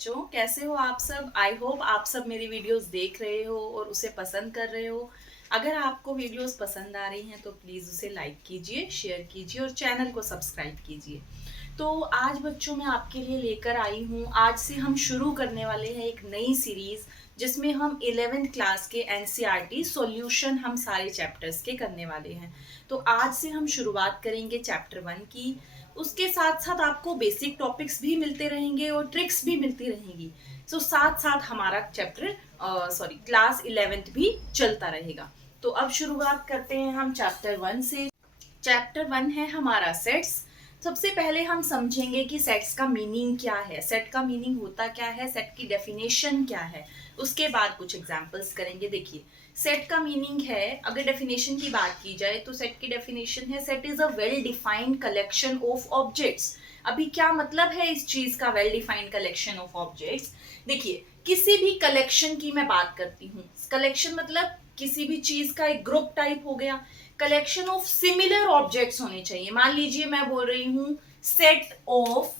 बच्चों, कैसे हो आप सब। आई होप आप सब मेरी वीडियोस देख रहे हो और उसे पसंद कर रहे हो। अगर आपको वीडियोस पसंद आ रही हैं तो प्लीज़ उसे लाइक कीजिए, शेयर कीजिए और चैनल को सब्सक्राइब कीजिए। तो आज बच्चों मैं आपके लिए लेकर आई हूँ, आज से हम शुरू करने वाले हैं एक नई सीरीज़ जिसमें हम 11th क्लास के एनसीईआरटी सॉल्यूशन हम सारे चैप्टर्स के करने वाले हैं। तो आज से हम शुरुआत करेंगे चैप्टर 1 की। उसके साथ साथ आपको बेसिक टॉपिक्स भी मिलते रहेंगे और ट्रिक्स भी मिलती रहेंगी। सो साथ साथ हमारा क्लास 11th भी चलता रहेगा। तो अब शुरुआत करते हैं हम चैप्टर 1 से। चैप्टर 1 है हमारा सेट्स। सबसे पहले हम समझेंगे कि सेट्स का मीनिंग क्या है, सेट का मीनिंग होता क्या है, सेट की डेफिनेशन क्या है। उसके बाद कुछ एग्जांपल्स करेंगे। देखिए, सेट का मीनिंग है, अगर डेफिनेशन की बात की जाए तो सेट की डेफिनेशन है, set is a well defined collection of objects. अभी क्या मतलब है इस चीज का, well defined collection of objects. देखिए, किसी भी कलेक्शन की मैं बात करती हूँ, कलेक्शन मतलब किसी भी चीज का एक ग्रुप टाइप हो गया। कलेक्शन ऑफ सिमिलर ऑब्जेक्ट्स होने चाहिए। मान लीजिए मैं बोल रही हूँ सेट ऑफ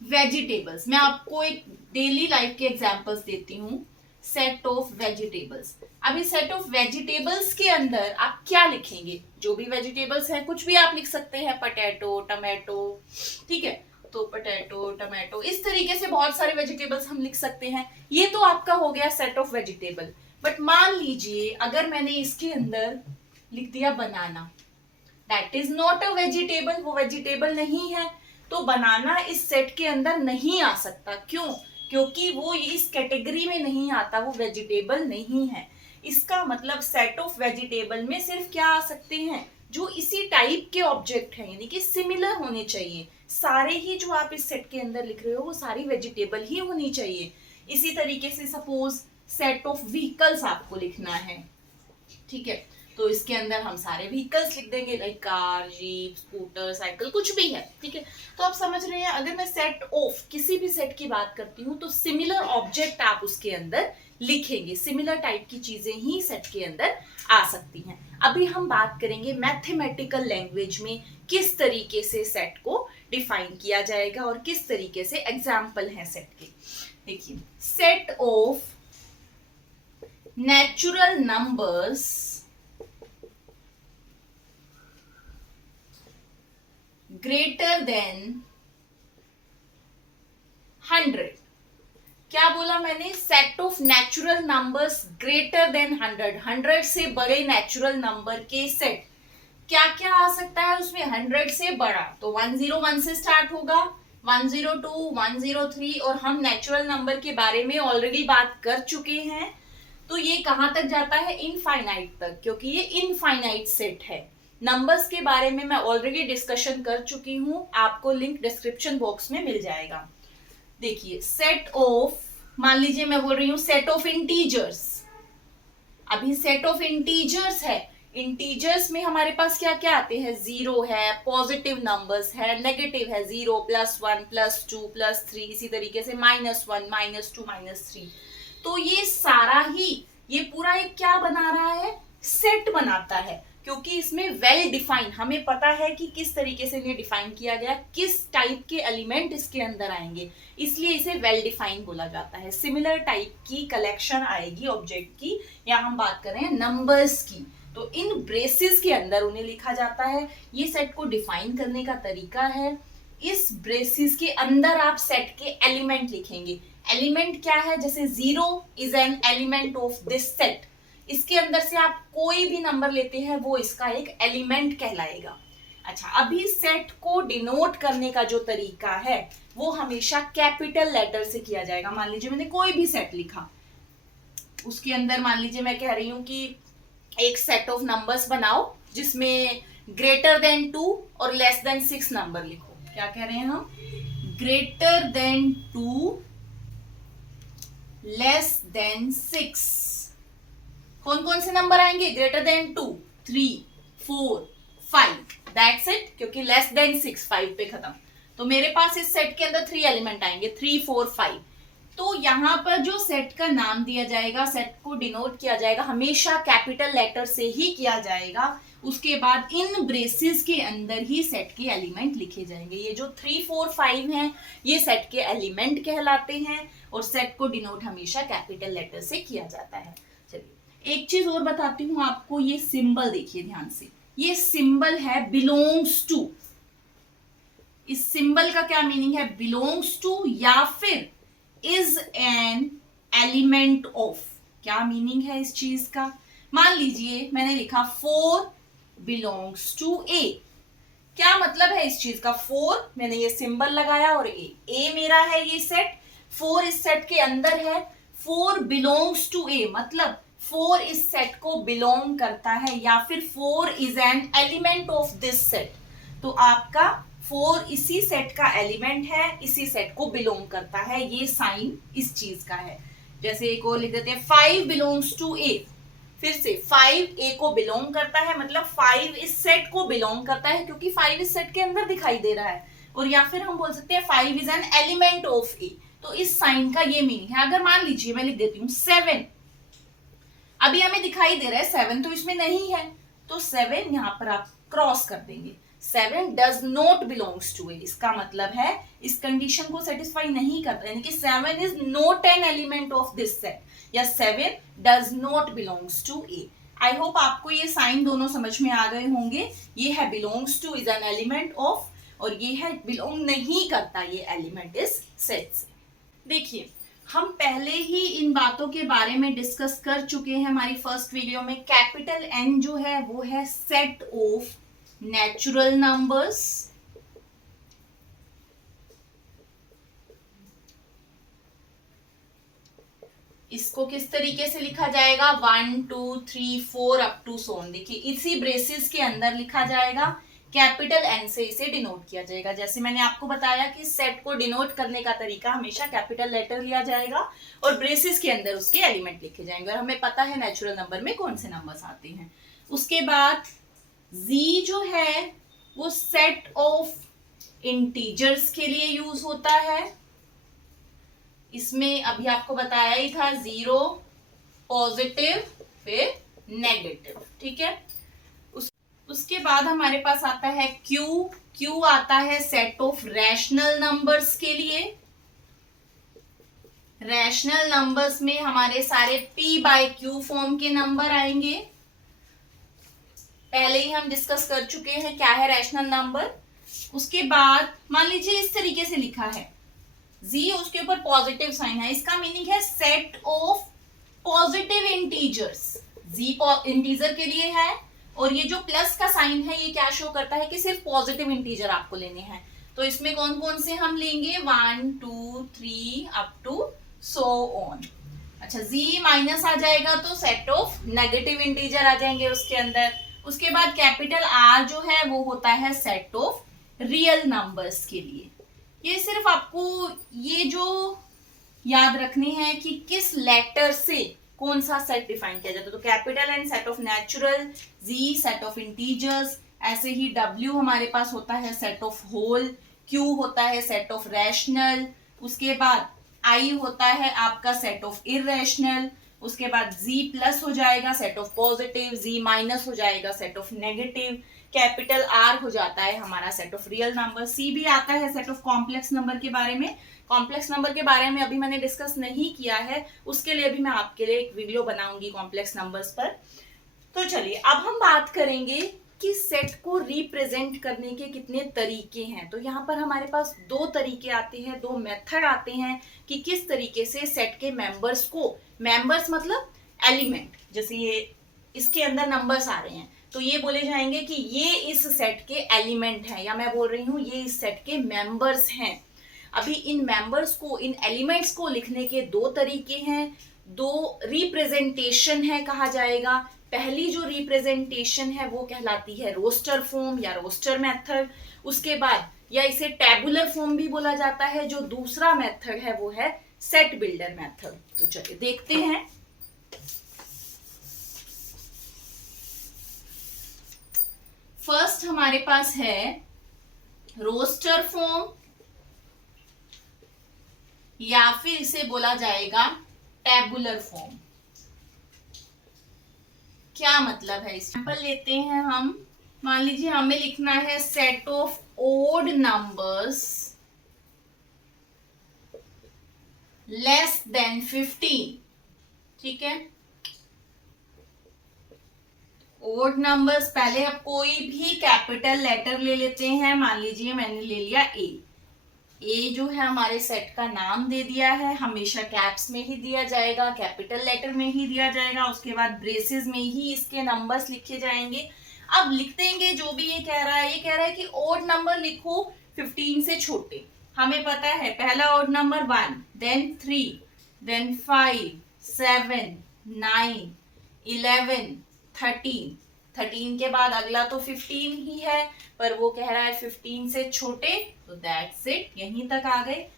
वेजिटेबल्स, मैं आपको एक डेली लाइफ के एग्जांपल्स देती हूँ। सेट ऑफ वेजिटेबल्स, अभी सेट ऑफ वेजिटेबल्स के अंदर आप क्या लिखेंगे, जो भी वेजिटेबल्स हैं कुछ भी आप लिख सकते हैं, पटेटो, टमाटो, ठीक है। तो पटेटो, टमाटो, इस तरीके से बहुत सारे वेजिटेबल्स हम लिख सकते हैं। ये तो आपका हो गया सेट ऑफ वेजिटेबल। बट मान लीजिए अगर मैंने इसके अंदर लिख दिया banana, that is not a vegetable, वो वेजिटेबल नहीं है। तो बनाना इस सेट के अंदर नहीं आ सकता। क्यों? क्योंकि वो इस कैटेगरी में नहीं आता, वो वेजिटेबल नहीं है। इसका मतलब सेट ऑफ वेजिटेबल में सिर्फ क्या आ सकते हैं, जो इसी टाइप के ऑब्जेक्ट हैं, यानी कि सिमिलर होने चाहिए। सारे ही जो आप इस सेट के अंदर लिख रहे हो वो सारी वेजिटेबल ही होनी चाहिए। इसी तरीके से सपोज सेट ऑफ व्हीकल्स आपको लिखना है, ठीक है। तो इसके अंदर हम सारे व्हीकल्स लिख देंगे, like car, jeep, scooter, cycle, कुछ भी है, ठीक है। तो आप समझ रहे हैं, अगर मैं सेट ऑफ किसी भी सेट की बात करती हूँ तो सिमिलर ऑब्जेक्ट आप उसके अंदर लिखेंगे, सिमिलर टाइप की चीजें ही सेट के अंदर आ सकती हैं। अभी हम बात करेंगे मैथमेटिकल लैंग्वेज में किस तरीके से सेट को डिफाइन किया जाएगा और किस तरीके से एग्जाम्पल है सेट के। देखिए, set of natural numbers greater than 100। क्या बोला मैंने? Set of natural numbers greater than 100, 100 से बड़े नेचुरल नंबर के सेट। क्या क्या आ सकता है उसमें 100 से बड़ा? तो 101 से स्टार्ट होगा, 102, 103, और हम नेचुरल नंबर के बारे में ऑलरेडी बात कर चुके हैं। तो ये कहां तक जाता है? इनफाइनाइट तक, क्योंकि ये इनफाइनाइट सेट है। नंबर्स के बारे में मैं ऑलरेडी डिस्कशन कर चुकी हूं, आपको लिंक डिस्क्रिप्शन बॉक्स में मिल जाएगा। देखिए, सेट ऑफ, मान लीजिए मैं बोल रही हूं सेट ऑफ इंटीजर्स। अभी सेट ऑफ इंटीजर्स है, इंटीजर्स में हमारे पास क्या क्या आते हैं? जीरो है, पॉजिटिव नंबर्स है, नेगेटिव है, 0, +1, +2, +3, इसी तरीके से -1, -2, -3। तो ये सारा ही, ये पूरा एक क्या बना रहा है? सेट बनाता है, क्योंकि इसमें वेल डिफाइन, हमें पता है कि किस तरीके से इन्हें डिफाइन किया गया, किस टाइप के एलिमेंट इसके अंदर आएंगे, इसलिए इसे वेल डिफाइन बोला जाता है। सिमिलर टाइप की कलेक्शन आएगी ऑब्जेक्ट की, या हम बात कर रहे हैं नंबर्स की, तो इन ब्रेसेस के अंदर उन्हें लिखा जाता है। ये सेट को डिफाइन करने का तरीका है। इस ब्रेसेस के अंदर आप सेट के एलिमेंट लिखेंगे। एलिमेंट क्या है? जैसे 0 is an element of this set, इसके अंदर से आप कोई भी नंबर लेते हैं वो इसका एक एलिमेंट कहलाएगा। अच्छा, अभी सेट को डिनोट करने का जो तरीका है वो हमेशा कैपिटल लेटर से किया जाएगा। मान लीजिए मैंने कोई भी सेट लिखा, उसके अंदर मान लीजिए मैं कह रही हूं कि एक सेट ऑफ नंबर्स बनाओ जिसमें ग्रेटर देन 2 और लेस देन 6 नंबर लिखो। क्या कह रहे हैं हम? Greater than 2, less than 6। कौन कौन से नंबर आएंगे? ग्रेटर देन 2, 3, 4, 5, दैट्स इट, क्योंकि लेस देन 6 5 पे खत्म। तो मेरे पास इस सेट के अंदर 3 एलिमेंट आएंगे, 3, 4, 5। तो यहाँ पर जो सेट का नाम दिया जाएगा, सेट को डिनोट किया जाएगा, हमेशा कैपिटल लेटर से ही किया जाएगा। उसके बाद इन ब्रेसेस के अंदर ही सेट के एलिमेंट लिखे जाएंगे। ये जो 3, 4, 5 हैं ये सेट के एलिमेंट कहलाते हैं और सेट को डिनोट हमेशा कैपिटल लेटर से किया जाता है। चलिए एक चीज और बताती हूँ आपको, ये सिंबल देखिए ध्यान से, ये सिंबल है बिलोंग्स टू। इस सिंबल का क्या मीनिंग है? बिलोंग्स टू या फिर इज एन एलिमेंट ऑफ। क्या मीनिंग है इस चीज का? मान लीजिए मैंने लिखा 4 बिलोंग्स टू ए। क्या मतलब है इस चीज का? 4 मैंने ये सिंबल लगाया और ए मेरा है ये सेट, 4 इस सेट के अंदर है, 4 बिलोंग्स टू ए मतलब 4 इस सेट को बिलोंग करता है या फिर 4 is an element of this set. तो आपका 4 इसी सेट का एलिमेंट है, इसी सेट को बिलोंग करता है, ये साइन इस चीज का है। जैसे एक और लिख देते हैं 5 बिलोंग्स टू ए। फिर से 5 ए को बिलोंग करता है मतलब 5 इस सेट को बिलोंग करता है क्योंकि 5 इस सेट के अंदर दिखाई दे रहा है। और या फिर हम बोल सकते हैं 5 इज एन एलिमेंट ऑफ ए। तो इस साइन का ये मीनिंग है। अगर मान लीजिए मैं लिख देती हूँ 7, अभी हमें दिखाई दे रहा है 7 तो इसमें नहीं है, तो 7 यहां पर आप क्रॉस कर देंगे। 7 डज नॉट बिलोंग्स टू ए, इसका मतलब है इस कंडीशन को सेटिस्फाई नहीं करता, यानी कि 7 is not an element of this set या 7 does not belongs to A. I hope आपको ये साइन दोनों समझ में आ गए होंगे। ये है belongs two is an element of और ये है बिलोंग नहीं करता, ये एलिमेंट इज सेट से। देखिए हम पहले ही इन बातों के बारे में डिस्कस कर चुके हैं हमारी फर्स्ट वीडियो में। कैपिटल एन जो है वो है सेट ऑफ नेचुरल नंबर्स, इसको किस तरीके से लिखा जाएगा? 1, 2, 3, 4 अप टू सो ऑन। देखिए इसी ब्रेसेस के अंदर लिखा जाएगा, कैपिटल एन से इसे डिनोट किया जाएगा। जैसे मैंने आपको बताया कि सेट को डिनोट करने का तरीका हमेशा कैपिटल लेटर लिया जाएगा और ब्रेसेस के अंदर उसके एलिमेंट लिखे जाएंगे और हमें पता है नेचुरल नंबर में कौन से नंबर्स आते हैं। उसके बाद जी जो है वो सेट ऑफ इंटीजर्स के लिए यूज होता है। इसमें अभी आपको बताया ही था 0, पॉजिटिव फिर नेगेटिव, ठीक है। उसके बाद हमारे पास आता है क्यू। क्यू आता है सेट ऑफ रैशनल नंबर्स के लिए। रैशनल नंबर्स में हमारे सारे p/q फॉर्म के नंबर आएंगे। पहले ही हम डिस्कस कर चुके हैं क्या है रैशनल नंबर। उसके बाद मान लीजिए इस तरीके से लिखा है जी, उसके ऊपर पॉजिटिव साइन है, इसका मीनिंग है set of positive integers. Z integer के लिए है और ये जो प्लस का साइन है ये क्या शो करता है कि सिर्फ पॉजिटिव इंटीजर आपको लेने हैं। तो इसमें कौन कौन से हम लेंगे? 1, 2, 3 अप टू सो ऑन। अच्छा जी माइनस आ जाएगा तो सेट ऑफ नेगेटिव इंटीजर आ जाएंगे उसके अंदर। उसके बाद कैपिटल आर जो है वो होता है सेट ऑफ रियल नंबर्स के लिए। ये सिर्फ आपको ये जो याद रखने हैं कि किस लेटर से कौन सा सेट डिफाइन किया जाता है। तो capital N set of natural, Z set of integers, ऐसे ही डब्ल्यू हमारे पास होता है सेट ऑफ होल, क्यू होता है सेट ऑफ रैशनल, उसके बाद आई होता है आपका सेट ऑफ इररेशनल, उसके बाद जी प्लस हो जाएगा set of positive, Z minus हो जाएगा set of negative, capital R हो जाता है हमारा set of real number, C भी आता है सेट ऑफ कॉम्प्लेक्स नंबर के बारे में। कॉम्प्लेक्स नंबर के बारे में अभी मैंने डिस्कस नहीं किया है, उसके लिए भी मैं आपके लिए एक वीडियो बनाऊंगी कॉम्प्लेक्स नंबर्स पर। तो चलिए अब हम बात करेंगे कि सेट को रिप्रेजेंट करने के कितने तरीके हैं। तो यहाँ पर हमारे पास 2 तरीके आते हैं, 2 मेथड आते हैं कि किस तरीके से सेट के मेंबर्स को, मेंबर्स मतलब एलिमेंट, जैसे ये इसके अंदर नंबर्स आ रहे हैं तो ये बोले जाएंगे कि ये इस सेट के एलिमेंट हैं, या मैं बोल रही हूँ ये इस सेट के मेंबर्स हैं। अभी इन मेंबर्स को, इन एलिमेंट्स को लिखने के 2 तरीके हैं, 2 रिप्रेजेंटेशन है कहा जाएगा। पहली जो रिप्रेजेंटेशन है वो कहलाती है रोस्टर फॉर्म या रोस्टर मेथड। उसके बाद या इसे टेबुलर फॉर्म भी बोला जाता है। जो दूसरा मेथड है वो है सेट बिल्डर मेथड। तो चलिए देखते हैं। फर्स्ट हमारे पास है रोस्टर फॉर्म या फिर इसे बोला जाएगा टेबुलर फॉर्म। क्या मतलब है? एग्जाम्पल लेते हैं हम। मान लीजिए हमें लिखना है set of odd numbers less than 15। ठीक है, ओड नंबर्स, पहले आप कोई भी कैपिटल लेटर ले लेते हैं। मान लीजिए मैंने ले लिया ए। ए जो है हमारे सेट का नाम दे दिया है, हमेशा कैप्स में ही दिया जाएगा, कैपिटल लेटर में ही दिया जाएगा, उसके बाद ब्रेसेस में ही इसके नंबर्स लिखे जाएंगे। अब लिख देंगे जो भी ये कह रहा है। ये कह रहा है कि ओड नंबर लिखो 15 से छोटे। हमें पता है पहला ओड नंबर 1, देन 3, देन 5, 7, 9, 11, 13। 13 के बाद अगला तो 15 ही है, पर वो कह रहा है 15 से छोटे, तो दैट्स इट, यहीं तक आ गए।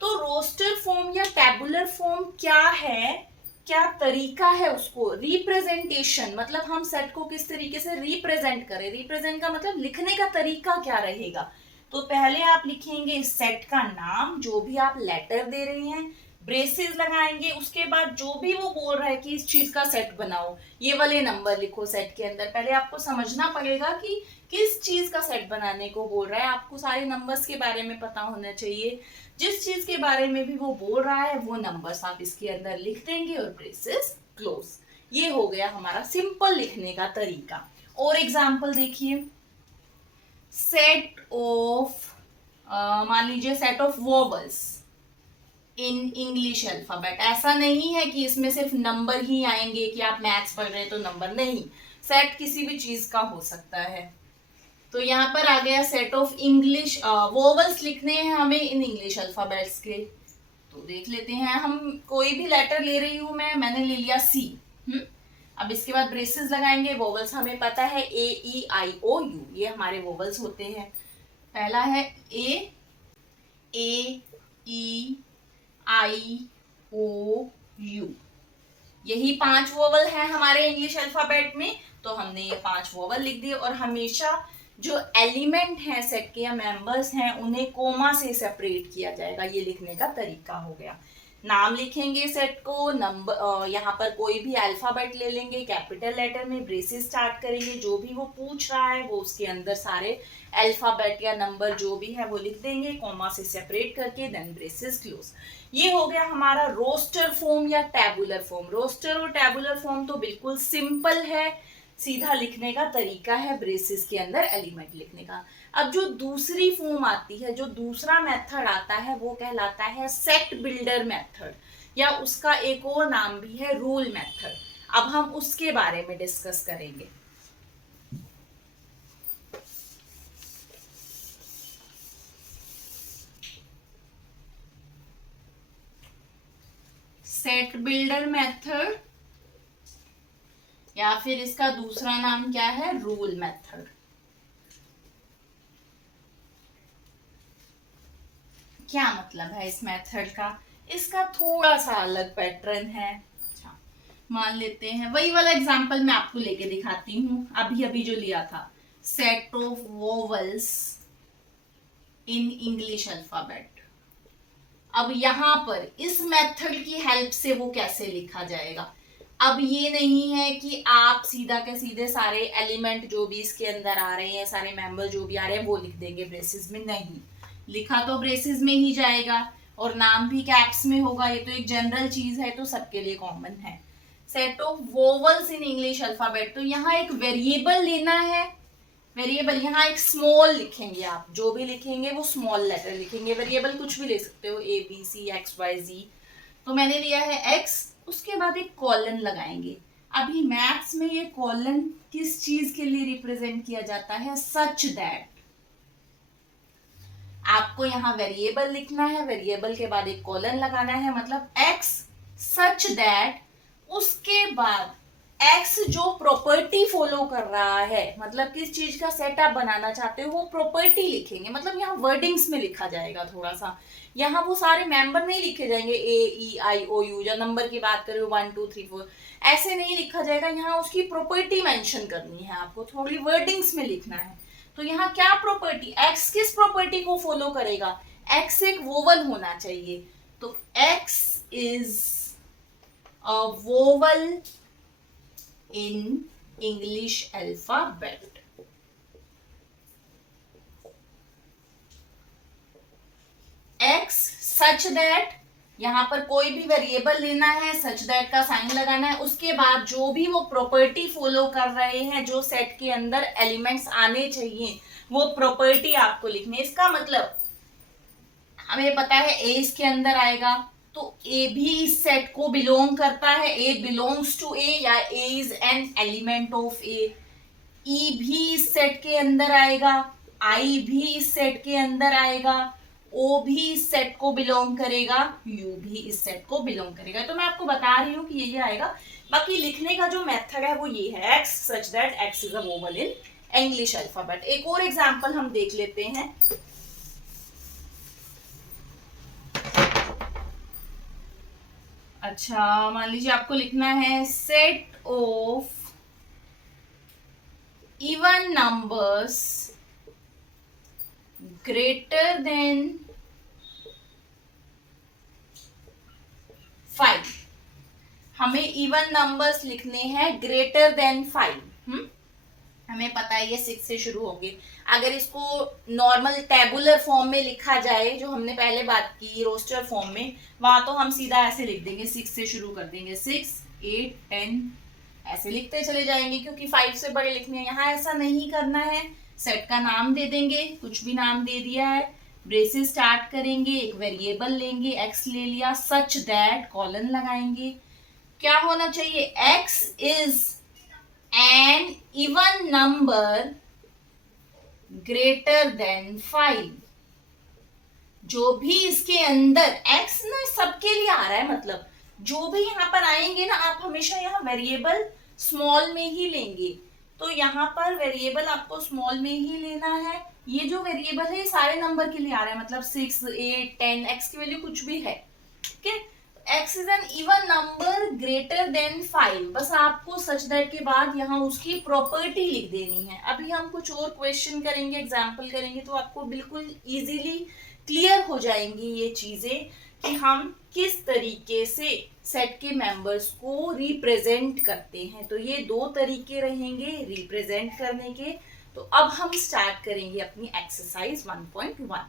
तो रोस्टर फॉर्म या टेबुलर फॉर्म क्या है, क्या तरीका है उसको रिप्रेजेंटेशन, मतलब हम सेट को किस तरीके से रिप्रेजेंट करें। रिप्रेजेंट का मतलब लिखने का तरीका क्या रहेगा। तो पहले आप लिखेंगे सेट का नाम, जो भी आप लेटर दे रहे हैं, ब्रेसेस लगाएंगे, उसके बाद जो भी वो बोल रहा है कि इस चीज का सेट बनाओ, ये वाले नंबर लिखो सेट के अंदर। पहले आपको समझना पड़ेगा कि किस चीज का सेट बनाने को बोल रहा है। आपको सारे नंबर्स के बारे में पता होना चाहिए। जिस चीज के बारे में भी वो बोल रहा है वो नंबर्स आप इसके अंदर लिख देंगे और ब्रेसेस क्लोज। ये हो गया हमारा सिंपल लिखने का तरीका। और एग्जाम्पल देखिए, सेट ऑफ, मान लीजिए set of vowels in English alphabet. ऐसा नहीं है कि इसमें सिर्फ नंबर ही आएंगे कि आप मैथ्स पढ़ रहे हैं तो नंबर, नहीं, सेट किसी भी चीज का हो सकता है। तो यहाँ पर आ गया सेट ऑफ इंग्लिश वोवल्स लिखने हैं हमें इन इंग्लिश अल्फाबेट्स के। तो देख लेते हैं, हम कोई भी लेटर ले रही हूं मैंने ले लिया सी। अब इसके बाद ब्रेसेस लगाएंगे। वोवल्स हमें पता है A E I O U, ये हमारे वोवल्स होते हैं। पहला है A E I O U, यही 5 वोवल है हमारे इंग्लिश अल्फाबेट में। तो हमने ये 5 वोवल लिख दिए। और हमेशा जो एलिमेंट हैं सेट के या मेंबर्स हैं उन्हें कोमा से सेपरेट किया जाएगा। ये लिखने का तरीका हो गया। नाम लिखेंगे सेट को, नंबर यहाँ पर कोई भी अल्फाबेट ले लेंगे, कैपिटल लेटर में ब्रेसेस स्टार्ट करेंगे, जो भी वो पूछ रहा है वो उसके अंदर सारे अल्फाबेट या नंबर जो भी है वो लिख देंगे, कॉमा से सेपरेट करके, देन ब्रेसेस क्लोज। ये हो गया हमारा रोस्टर फॉर्म या टैबुलर फॉर्म। रोस्टर और टैबुलर फॉर्म तो बिल्कुल सिंपल है, सीधा लिखने का तरीका है ब्रेसेस के अंदर एलिमेंट लिखने का। अब जो दूसरी फॉर्म आती है, जो दूसरा मेथड आता है, वो कहलाता है सेट बिल्डर मेथड, या उसका एक और नाम भी है रूल मेथड। अब हम उसके बारे में डिस्कस करेंगे। सेट बिल्डर मेथड, या फिर इसका दूसरा नाम क्या है, रूल मेथड। क्या मतलब है इस मेथड का? इसका थोड़ा सा अलग पैटर्न है। अच्छा, मान लेते हैं वही वाला एग्जांपल मैं आपको लेके दिखाती हूँ, अभी अभी जो लिया था, set of vowels in English alphabet. अब यहाँ पर इस मेथड की हेल्प से वो कैसे लिखा जाएगा। अब ये नहीं है कि आप सीधा के सीधे सारे एलिमेंट जो भी इसके अंदर आ रहे हैं, सारे मेंबर जो भी आ रहे हैं वो लिख देंगे ब्रेसेस में, नहीं, लिखा तो ब्रेसेस में ही जाएगा और नाम भी कैप्स में होगा। ये तो एक जनरल चीज है, तो सबके लिए कॉमन है। Set of vowels in English alphabet, तो यहाँ एक वेरिएबल लेना है। वेरिएबल यहाँ एक स्मॉल लिखेंगे, आप जो भी लिखेंगे वो स्मॉल लेटर लिखेंगे। वेरिएबल कुछ भी ले सकते हो, ABC XYZ। तो मैंने लिया है X, उसके बाद एक कॉलन लगाएंगे। अभी मैथ्स में ये कॉलन किस चीज के लिए रिप्रेजेंट किया जाता है, सच दैट। आपको यहाँ वेरिएबल लिखना है, वेरिएबल के बाद एक कॉलन लगाना है, मतलब X सच दैट, उसके बाद X जो प्रॉपर्टी फॉलो कर रहा है, मतलब किस चीज का सेटअप बनाना चाहते हो वो प्रॉपर्टी लिखेंगे। मतलब यहाँ वर्डिंग्स में लिखा जाएगा थोड़ा सा, यहाँ वो सारे मेंबर नहीं लिखे जाएंगे AEIOU, या नंबर की बात करें 1 2 3 4, ऐसे नहीं लिखा जाएगा। यहाँ उसकी प्रॉपर्टी मेंशन करनी है, आपको थोड़ी वर्डिंग्स में लिखना है। तो यहाँ क्या प्रॉपर्टी, X किस प्रॉपर्टी को फॉलो करेगा, X एक वोवल होना चाहिए, तो X is a vowel in English alphabet. X such that, यहां पर कोई भी वेरिएबल लेना है, सच दैट का साइन लगाना है, उसके बाद जो भी वो प्रॉपर्टी फॉलो कर रहे हैं, जो सेट के अंदर एलिमेंट्स आने चाहिए, वो प्रॉपर्टी आपको लिखनी है। इसका मतलब हमें पता है ए इसके अंदर आएगा, तो ए भी इस सेट को बिलोंग करता है, ए बिलोंग्स टू ए, या ए इज एन एलिमेंट ऑफ ए। ई भी इस सेट के अंदर आएगा, आई भी इस सेट के अंदर आएगा, ओ भी इस सेट को बिलोंग करेगा, यू भी इस सेट को बिलोंग करेगा। तो मैं आपको बता रही हूँ कि ये आएगा। बाकी लिखने का जो मेथड है वो ये है, x such that x is a vowel in English alphabet. एक और एग्जांपल हम देख लेते हैं। अच्छा, मान लीजिए आपको लिखना है set of even numbers greater than 5। हमें इवन नंबर्स लिखने हैं ग्रेटर देन 5। हमें पता है ये 6 से शुरू होंगे। अगर इसको नॉर्मल टेबुलर फॉर्म में लिखा जाए, जो हमने पहले बात की रोस्टर फॉर्म में, वहां तो हम सीधा ऐसे लिख देंगे, 6 से शुरू कर देंगे, 6, 8, 10 ऐसे लिखते चले जाएंगे, क्योंकि 5 से बड़े लिखने हैं। यहाँ ऐसा नहीं करना है, सेट का नाम दे देंगे, कुछ भी नाम दे दिया है, ब्रेसेस स्टार्ट करेंगे, एक वेरिएबल लेंगे, एक्स ले लिया, सच दैट कॉलन लगाएंगे। क्या होना चाहिए, x is an even number greater than 5। जो भी इसके अंदर एक्स ना सबके लिए आ रहा है, मतलब जो भी यहाँ पर आएंगे ना, आप हमेशा यहाँ वेरिएबल स्मॉल में ही लेंगे। तो यहाँ पर वेरिएबल आपको स्मॉल में ही लेना है। ये जो वेरिएबल है ये सारे नंबर के लिए आ रहा है, मतलब 6, 8, 10, एक्स की वैल्यू कुछ भी है, ठीक है। X is an even number greater than 5। बस आपको सच दैट के बाद यहाँ उसकी प्रॉपर्टी लिख देनी है। अभी हम कुछ और क्वेश्चन करेंगे, एग्जाम्पल करेंगे, तो आपको बिल्कुल इजीली क्लियर हो जाएंगी ये चीजें कि हम किस तरीके से सेट के मेंबर्स को रिप्रेजेंट करते हैं। तो ये 2 तरीके रहेंगे रिप्रेजेंट करने के। तो अब हम स्टार्ट करेंगे अपनी एक्सरसाइज 1.1।